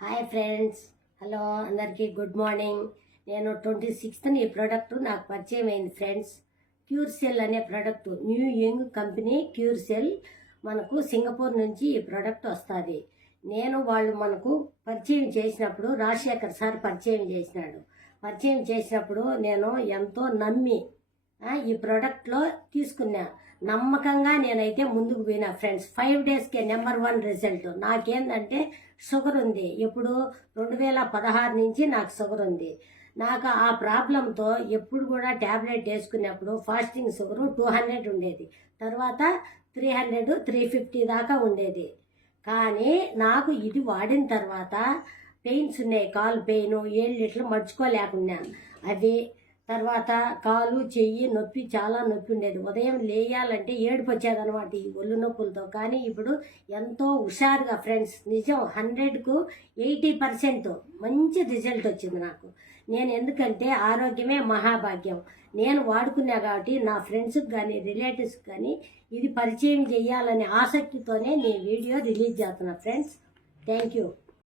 Hi friends, hello అందరికీ good morning. నేను 26th ఈ ప్రోడక్ట్ నాకు పరిచయం అయింది ఫ్రెండ్స్. క్యూర్సెల్ అనే ప్రోడక్ట్, న్యూ యంగ్ కంపెనీ క్యూర్సెల్. మనకు సింగపూర్ నుంచి ఈ ప్రోడక్ట్ వస్తుంది. వాళ్ళు మనకు పరిచయం చేసినప్పుడు రాజశేఖర్ సార్ పరిచయం చేసినప్పుడు నేను ఎంతో నమ్మి ఈ ప్రోడక్ట్లో తీసుకున్నా. నమ్మకంగా నేనైతే ముందుకు పోయినా ఫ్రెండ్స్. 5 daysకే నెంబర్ 1 రిజల్ట్. నాకేందంటే షుగర్ ఉంది. ఎప్పుడు 2016 నుంచి నాకు షుగర్ ఉంది. నాకు ఆ ప్రాబ్లంతో ఎప్పుడు కూడా ట్యాబ్లెట్ వేసుకున్నప్పుడు ఫాస్టింగ్ షుగర్ 200 ఉండేది, తర్వాత 300 350 దాకా ఉండేది. కానీ నాకు ఇది వాడిన తర్వాత పెయిన్స్ ఉన్నాయి, కాలు పెయిన్, 7 లీటర్లు మర్చుకోలేకున్నాను. అది తర్వాత కాలు చెయ్యి నొప్పి, చాలా నొప్పి ఉండేది. ఉదయం లేయాలంటే ఏడుపు వచ్చేదనమాట ఈ ఒళ్ళు నొప్పులతో. కానీ ఇప్పుడు ఎంతో హుషారుగా ఫ్రెండ్స్, నిజం 100కు 80% మంచి రిజల్ట్ వచ్చింది నాకు. నేను ఎందుకంటే ఆరోగ్యమే మహాభాగ్యం. నేను వాడుకున్నా కాబట్టి నా ఫ్రెండ్స్కి కానీ రిలేటివ్స్కి కానీ ఇది పరిచయం చేయాలనే ఆసక్తితోనే నేను వీడియో రిలీజ్ చేస్తున్నా ఫ్రెండ్స్. Thank you.